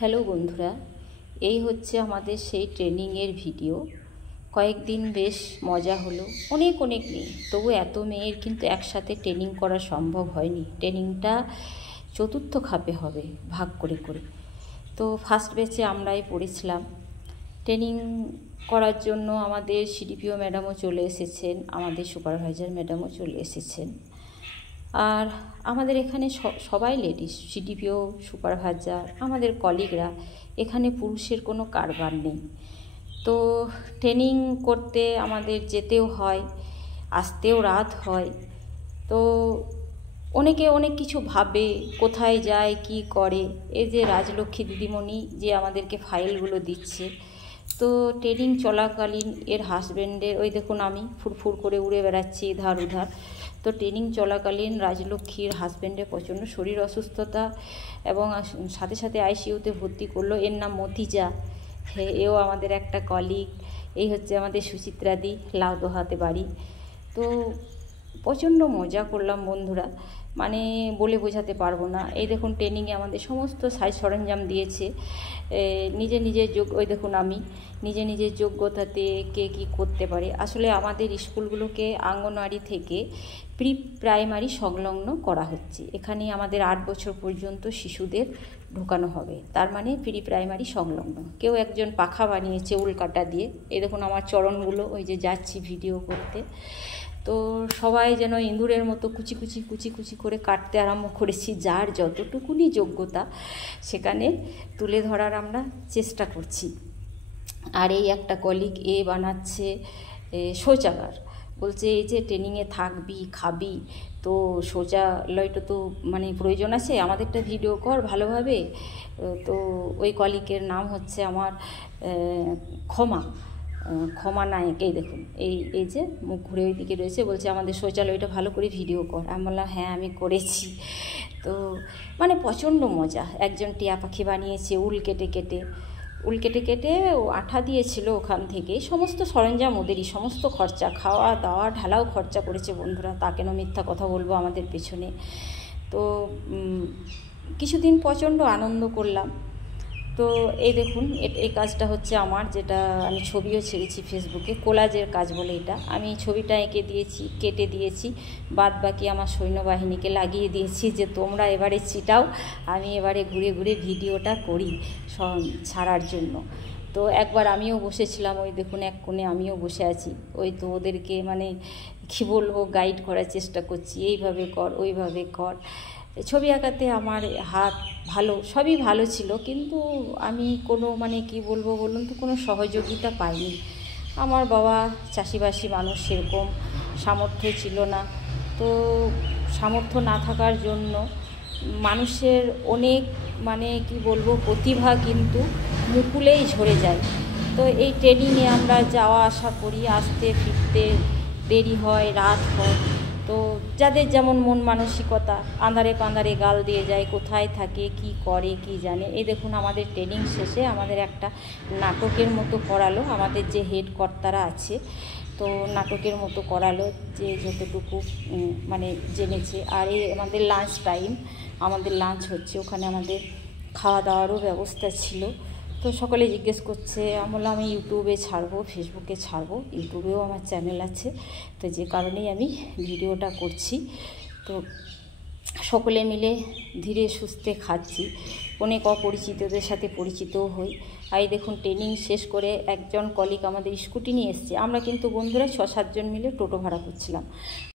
Hello বন্ধুরা, এই হচ্ছে আমাদের সেই ট্রেনিংয়ের ভিডিও। কয়েকদিন বেশ মজা হলো, অনেক মেয়ে, তবু এত মেয়ের কিন্তু একসাথে ট্রেনিং করা সম্ভব হয়নি। ট্রেনিংটা চতুর্থ খাপে হবে, ভাগ করে করে। তো ফার্স্ট ব্যাচে আমরাই পড়েছিলাম। ট্রেনিং করার জন্য আমাদের সিডিপিও ম্যাডামও চলে এসেছেন, আমাদের সুপারভাইজার ম্যাডামও চলে এসেছেন। আর আমাদের এখানে সবাই লেডিস, সিডিপিও, সুপারভাইজার, আমাদের কলিগরা। এখানে পুরুষের কোনো কারবার নেই। তো ট্রেনিং করতে আমাদের যেতেও হয়, আসতেও রাত হয়। তো অনেকে অনেক কিছু ভাবে, কোথায় যায়, কি করে। এই যে রাজলক্ষ্মী দিদিমণি যে আমাদেরকে ফাইলগুলো দিচ্ছে, তো ট্রেনিং চলাকালীন এর হাজব্যান্ডের, ওই দেখুন আমি ফুরফুর করে উড়ে বেড়াচ্ছি এধার উধার। তো ট্রেনিং চলাকালীন রাজলক্ষ্মীর হাজব্যান্ডের প্রচণ্ড শরীর অসুস্থতা এবং সাথে সাথে আইসিইউতে ভর্তি করলো। এর নাম মতিজা, এও আমাদের একটা কলিগ। এই হচ্ছে আমাদের সুচিত্রাদি, লাউদোহাতে বাড়ি। তো প্রচণ্ড মজা করলাম বন্ধুরা, মানে বলে বোঝাতে পারবো না। এই দেখুন ট্রেনিংয়ে আমাদের সমস্ত সাজ সরঞ্জাম দিয়েছে। নিজের ওই দেখুন আমি নিজের যোগ্যতাতে কে কী করতে পারে। আসলে আমাদের স্কুলগুলোকে আঙ্গনওয়াড়ি থেকে প্রি প্রাইমারি সংলগ্ন করা হচ্ছে। এখানে আমাদের 8 বছর পর্যন্ত শিশুদের ঢোকানো হবে, তার মানে প্রি প্রাইমারি সংলগ্ন। কেউ একজন পাখা বানিয়েছে উলকাটা দিয়ে। এই দেখুন আমার চরণগুলো, ওই যে যাচ্ছি ভিডিও করতে। তো সবাই যেন ইঁদুরের মতো কুচি কুচি করে কাটতে আরম্ভ করেছি। যার যতটুকুনি যোগ্যতা সেখানে তুলে ধরার আমরা চেষ্টা করছি। আর এই একটা কলিগ বানাচ্ছে শৌচাগার। বলছে এই যে ট্রেনিংয়ে থাকবি, খাবি, তো শৌচালয়টা তো মানে প্রয়োজন আছে, আমাদেরটা ভিডিও কর ভালোভাবে। তো ওই কলিগের নাম হচ্ছে আমার ক্ষমা নায়ক। এই দেখুন, এই যে মুখ ঘুরে ওই দিকে রয়েছে, বলছে আমাদের শৌচালয়টা ভালো করে ভিডিও কর। আমি বললাম হ্যাঁ আমি করেছি। তো মানে প্রচণ্ড মজা। একজন টিয়া পাখি বানিয়েছে উল কেটে ও আঠা দিয়েছিল ওখান থেকে। সমস্ত সরঞ্জাম ওদেরই, সমস্ত খরচা, খাওয়া দাওয়া ঢালাও খরচা করেছে বন্ধুরা। তা কেন মিথ্যা কথা বলবো আমাদের পেছনে। তো কিছুদিন প্রচণ্ড আনন্দ করলাম। তো এই দেখুন এই কাজটা হচ্ছে আমার, যেটা আমি ছবিও ছেড়েছি ফেসবুকে, কোলাজের কাজ বলে এটা। আমি ছবিটা এঁকে দিয়েছি, কেটে দিয়েছি, বাদ বাকি আমার সৈন্যবাহিনীকে লাগিয়ে দিয়েছি যে তোমরা এবারে চিটাও, আমি এবারে ঘুরে ঘুরে ভিডিওটা করি ছাড়ার জন্য। তো একবার আমিও বসেছিলাম, ওই দেখুন এক কোণে আমিও বসে আছি। ওই তো ওদেরকে মানে কী বলবো, গাইড করার চেষ্টা করছি, এইভাবে কর ওইভাবে কর। ছবি আঁকাতে আমার হাত ভালো, সবই ভালো ছিল, কিন্তু আমি কোনো মানে কি বলবো বলুন তো, কোনো সহযোগিতা পাইনি। আমার বাবা চাষিবাসী মানুষ, সেরকম সামর্থ্য ছিল না। তো সামর্থ্য না থাকার জন্য মানুষের অনেক মানে কি বলবো প্রতিভা কিন্তু মুকুলেই ঝরে যায়। তো এই ট্রেনিংয়ে আমরা যাওয়া আসা করি, আসতে ফিরতে দেরি হয়, রাত হয়। তো যাদের যেমন মন মানসিকতা, আঁধারে পাঁধারে গাল দিয়ে যায়, কোথায় থাকে, কি করে, কি জানে। এই দেখুন আমাদের ট্রেনিং শেষে আমাদের একটা নাটকের মতো করালো, আমাদের যে হেড কর্তারা আছে। তো নাটকের মতো করালো, যে যতটুকু মানে জেনেছে। আর এই আমাদের লাঞ্চ টাইম, আমাদের লাঞ্চ হচ্ছে ওখানে, আমাদের খাওয়া দাওয়ারও ব্যবস্থা ছিল। তো সকলে জিজ্ঞেস করছে, আমি বললাম আমি ইউটিউবে ছাড়বো, ফেসবুকে ছাড়বো, ইউটিউবেও আমার চ্যানেল আছে। তো যে কারণেই আমি ভিডিওটা করছি। তো সকলে মিলে ধীরে সুস্থে খাচ্ছি, অনেক অপরিচিতদের সাথে পরিচিতও হই। আর দেখুন ট্রেনিং শেষ করে একজন কলিগ আমাদের স্কুটি নিয়ে এসছে। আমরা কিন্তু বন্ধুরা 6-7 জন মিলে টোটো ভাড়া করছিলাম।